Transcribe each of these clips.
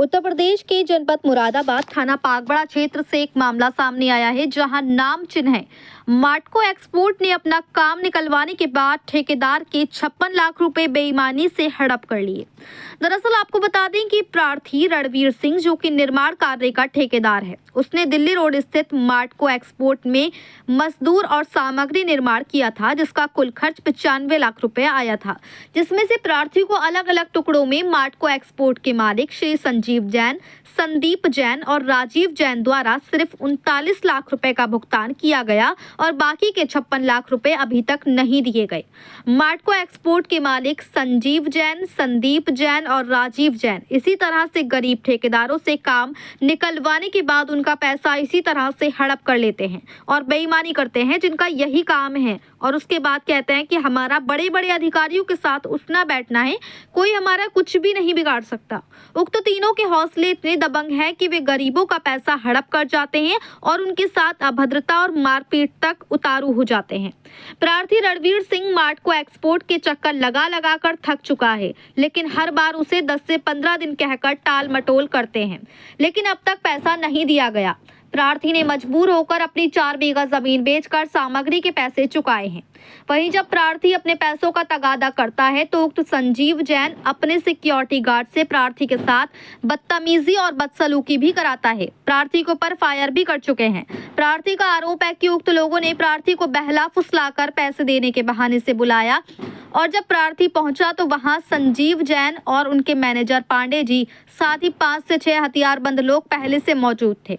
उत्तर प्रदेश के जनपद मुरादाबाद थाना पागबड़ा क्षेत्र से एक मामला सामने आया है, जहां नाम चिन्ह मार्टको एक्सपोर्ट ने अपना काम निकलवाने के बाद ठेकेदार के 56 लाख रुपए बेईमानी से हड़प कर लिए। दरअसल आपको बता दें कि प्रार्थी रणवीर सिंह, जो कि निर्माण कार्य का ठेकेदार है, उसने दिल्ली रोड स्थित मार्टको एक्सपोर्ट में मजदूर और सामग्री निर्माण किया था, जिसका कुल खर्च 95 लाख रुपए आया था, जिसमें से प्रार्थी को अलग अलग टुकड़ों में मार्टको एक्सपोर्ट के मालिक श्री संजीव जैन, संदीप जैन और राजीव जैन द्वारा सिर्फ 39 लाख रुपए का भुगतान किया गया और बाकी के 56 लाख रुपए अभी तक नहीं दिए गए। मार्टको एक्सपोर्ट के मालिक संजीव जैन, संदीप जैन और राजीव जैन इसी तरह से गरीब ठेकेदारों से काम निकलवाने के बाद उनका पैसा इसी तरह से हड़प कर लेते हैं और बेईमानी करते हैं, जिनका यही काम है। और उसके बाद कहते हैं कि हमारा बड़े बड़े अधिकारियों के साथ उठना बैठना है, कोई हमारा कुछ भी नहीं बिगाड़ सकता। उक्त तीनों के हौसले इतने दबंग हैं कि वे गरीबों का पैसा हड़प कर जाते हैं और उनके साथ अभद्रता और मारपीट तक उतारू हो जाते हैं। प्रार्थी रणवीर सिंह मार्टको एक्सपोर्ट के चक्कर लगा लगा कर थक चुका है, लेकिन हर बार उसे 10 से 15 दिन कहकर टाल मटोल करते हैं, लेकिन अब तक पैसा नहीं दिया गया। प्रार्थी ने मजबूर होकर अपनी 4 बीघा जमीन बेचकर सामग्री के पैसे चुकाए हैं। वहीं जब प्रार्थी अपने पैसों का तगादा करता है तो उक्त संजीव जैन अपने सिक्योरिटी गार्ड से प्रार्थी के साथ बदतमीजी और बदसलूकी भी कराता है। प्रार्थी को पर फायर भी कर चुके हैं। प्रार्थी का आरोप है कि उक्त लोगों ने प्रार्थी को बहला फुसलाकर पैसे देने के बहाने से बुलाया और जब प्रार्थी पहुंचा तो वहां संजीव जैन और उनके मैनेजर पांडे जी, साथ ही 5 से 6 हथियारबंद लोग पहले से मौजूद थे,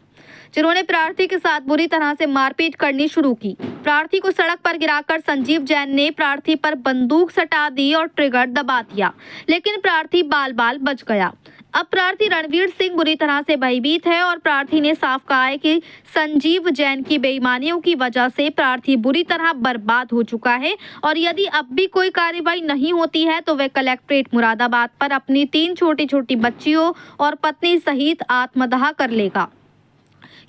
जिन्होंने प्रार्थी के साथ बुरी तरह से मारपीट करनी शुरू की। प्रार्थी को सड़क पर गिराकर संजीव जैन ने प्रार्थी पर बंदूक सटा दी और ट्रिगर दबा दिया, लेकिन प्रार्थी बाल बाल बच गया। अब प्रार्थी रणवीर सिंह बुरी तरह से भयभीत है और प्रार्थी ने साफ कहा है कि संजीव जैन की बेईमानियों की वजह से प्रार्थी बुरी तरह बर्बाद हो चुका है और यदि अब भी कोई कार्रवाई नहीं होती है तो वह कलेक्ट्रेट मुरादाबाद पर अपनी 3 छोटी छोटी बच्चियों और पत्नी सहित आत्मदाह कर लेगा,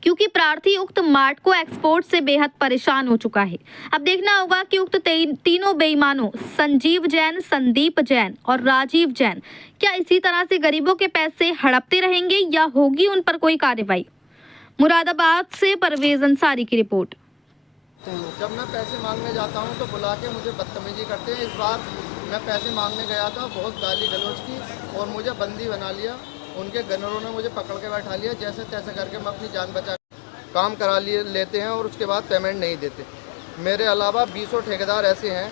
क्योंकि प्रार्थी उक्त मार्टको एक्सपोर्ट से बेहद परेशान हो चुका है। अब देखना होगा कि उक्त तीनों बेईमानों संजीव जैन, संदीप जैन और राजीव जैन क्या इसी तरह से गरीबों के पैसे हड़पते रहेंगे या होगी उन पर कोई कार्रवाई। मुरादाबाद से परवेज अंसारी की रिपोर्ट। जब मैं पैसे मांगने जाता हूं तो बुला के मुझे बदतमीजी करते हैं। इस बार मैं पैसे मांगने गया था, बहुत गाली गलौज की और मुझे बंदी बना लिया। उनके गनरों ने मुझे पकड़ के बैठा लिया। जैसे तैसे करके मैं अपनी जान बचा काम करा लेते हैं और उसके बाद पेमेंट नहीं देते। मेरे अलावा 20 ठेकेदार ऐसे हैं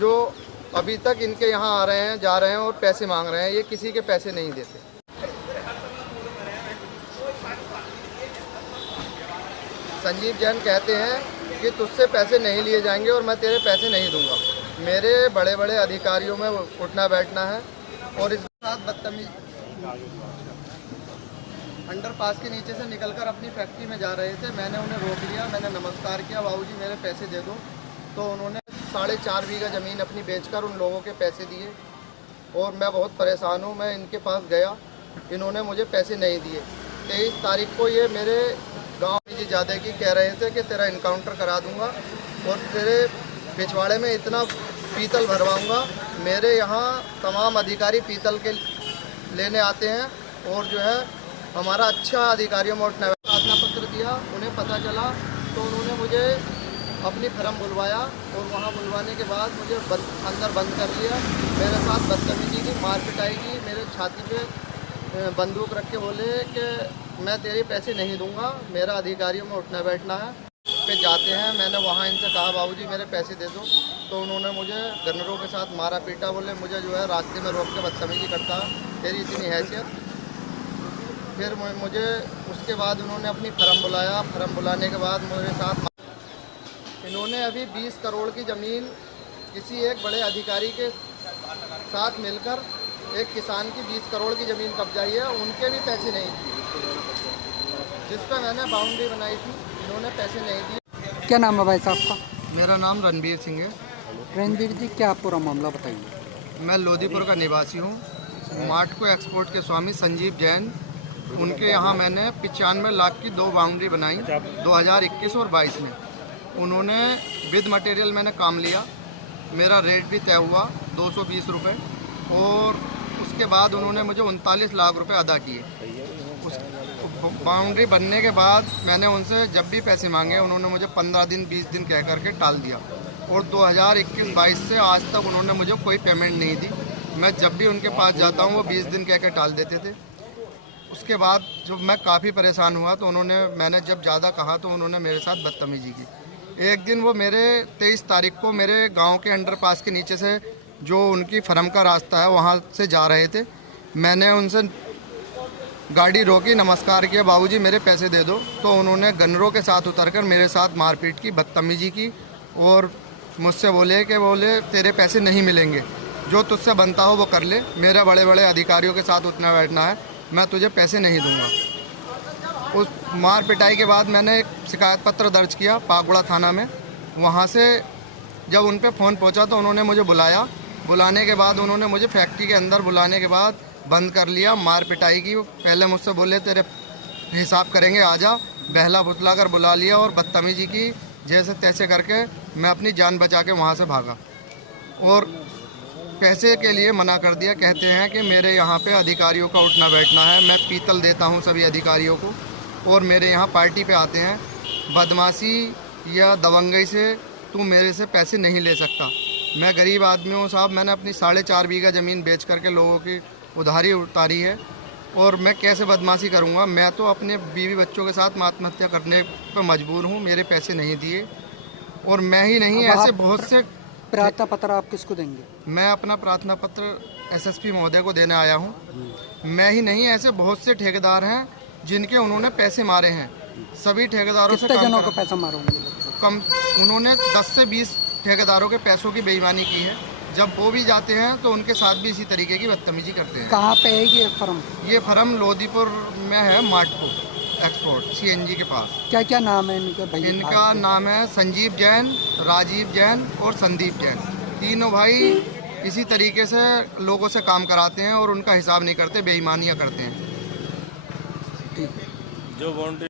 जो अभी तक इनके यहाँ आ रहे हैं, जा रहे हैं और पैसे मांग रहे हैं। ये किसी के पैसे नहीं देते। संजीव जैन कहते हैं कि तुझसे पैसे नहीं लिए जाएंगे और मैं तेरे पैसे नहीं दूंगा। मेरे बड़े बड़े अधिकारियों में उठना बैठना है और इसके साथ बदतमीजी। अंडरपास के नीचे से निकलकर अपनी फैक्ट्री में जा रहे थे। मैंने उन्हें रोक लिया, मैंने नमस्कार किया, बाबूजी मेरे पैसे दे दो। तो उन्होंने 4.5 बीघा ज़मीन अपनी बेचकर उन लोगों के पैसे दिए और मैं बहुत परेशान हूँ। मैं इनके पास गया, इन्होंने मुझे पैसे नहीं दिए। 23 तारीख को ये मेरे गाँव जी ज़्यादा की कह रहे थे कि तेरा इनकाउंटर करा दूँगा और तेरे पिछवाड़े में इतना पीतल भरवाऊँगा। मेरे यहाँ तमाम अधिकारी पीतल के लेने आते हैं और जो है हमारा अच्छा अधिकारियों में उठना प्रार्थना पत्र दिया। उन्हें पता चला तो उन्होंने मुझे अपनी फर्म बुलवाया और वहाँ बुलवाने के बाद मुझे अंदर बंद कर लिया। मेरे साथ बदतमीजी की, मार पिटाई की। मेरे छाती पे बंदूक रख के बोले कि मैं तेरे पैसे नहीं दूंगा, मेरा अधिकारियों में उठना बैठना है। पे जाते हैं, मैंने वहाँ इनसे कहा बाबूजी मेरे पैसे दे दो, तो उन्होंने मुझे गन्नरों के साथ मारा पीटा। बोले मुझे जो है रास्ते में रोक के बदतमीजी करता, तेरी इतनी हैसियत। फिर मुझे उसके बाद उन्होंने अपनी फर्म बुलाया। फर्म बुलाने के बाद मेरे साथ इन्होंने अभी 20 करोड़ की ज़मीन किसी एक बड़े अधिकारी के साथ मिलकर एक किसान की 20 करोड़ की ज़मीन कब्जाई है। उनके भी पैसे नहीं दिए, जिस पर मैंने बाउंड्री बनाई थी, इन्होंने पैसे नहीं दिए। क्या नाम है भाई साहब का? मेरा नाम रणवीर सिंह है। रणवीर जी, क्या पूरा मामला बताइए। मैं लोधीपुर का निवासी हूँ। मार्टको एक्सपोर्ट के स्वामी संजीव जैन, उनके यहाँ मैंने 95 लाख की 2 बाउंड्री बनाई 2021 और 22 में। उन्होंने विद मटेरियल मैंने काम लिया, मेरा रेट भी तय हुआ 220 रुपये और उसके बाद उन्होंने मुझे 39 लाख रुपए अदा किए। बाउंड्री बनने के बाद मैंने उनसे जब भी पैसे मांगे उन्होंने मुझे 15 दिन 20 दिन कह करके टाल दिया और 2021-22 से आज तक उन्होंने मुझे कोई पेमेंट नहीं दी। मैं जब भी उनके पास जाता हूँ वो 20 दिन कह के टाल देते थे। उसके बाद जब मैं काफ़ी परेशान हुआ तो मैंने जब ज़्यादा कहा तो उन्होंने मेरे साथ बदतमीजी की। एक दिन वो मेरे 23 तारीख को मेरे गांव के अंडरपास के नीचे से जो उनकी फर्म का रास्ता है वहां से जा रहे थे। मैंने उनसे गाड़ी रोकी, नमस्कार किया, बाबूजी मेरे पैसे दे दो। तो उन्होंने गन्नरों के साथ उतरकर मेरे साथ मारपीट की, बदतमीजी की और मुझसे बोले तेरे पैसे नहीं मिलेंगे, जो तुझसे बनता हो वो कर ले, मेरे बड़े बड़े अधिकारियों के साथ उठना बैठना है, मैं तुझे पैसे नहीं दूंगा। उस मार पिटाई के बाद मैंने एक शिकायत पत्र दर्ज किया पागुड़ा थाना में। वहाँ से जब उन पे फ़ोन पहुँचा तो उन्होंने मुझे बुलाया। बुलाने के बाद उन्होंने मुझे फैक्ट्री के अंदर बुलाने के बाद बंद कर लिया, मार पिटाई की। पहले मुझसे बोले तेरे हिसाब करेंगे, आजा, बहला फुसला कर बुला लिया और बदतमीजी की। जैसे तैसे करके मैं अपनी जान बचा के वहाँ से भागा और पैसे के लिए मना कर दिया। कहते हैं कि मेरे यहाँ पे अधिकारियों का उठना बैठना है, मैं पीतल देता हूँ सभी अधिकारियों को और मेरे यहाँ पार्टी पे आते हैं। बदमाशी या दबंगई से तू मेरे से पैसे नहीं ले सकता। मैं गरीब आदमी हूँ साहब, मैंने अपनी 4.5 बीघा ज़मीन बेच करके लोगों की उधारी उतारी है और मैं कैसे बदमाशी करूँगा। मैं तो अपने बीवी बच्चों के साथ आत्महत्या करने पर मजबूर हूँ, मेरे पैसे नहीं दिए। और मैं ही नहीं, ऐसे बहुत से प्रार्थना पत्र आप किसको देंगे? मैं अपना प्रार्थना पत्र एसएसपी महोदय को देने आया हूँ। मैं ही नहीं, ऐसे बहुत से ठेकेदार हैं जिनके उन्होंने पैसे मारे हैं। सभी ठेकेदारों से कितने जनों को पैसा मारोगे? कम उन्होंने 10 से 20 ठेकेदारों के पैसों की बेईमानी की है। जब वो भी जाते हैं तो उनके साथ भी इसी तरीके की बदतमीजी करते हैं। कहाँ पे है ये फर्म? ये फर्म लोधीपुर में है, माटको एक्सपोर्ट सीएनजी के पास। क्या क्या नाम है इनके भैया? इनका नाम है संजीव जैन, राजीव जैन और संदीप जैन। तीनों भाई इसी तरीके से लोगों से काम कराते हैं और उनका हिसाब नहीं करते, बेईमानियाँ करते हैं। ठीक है। जो बाउंड्री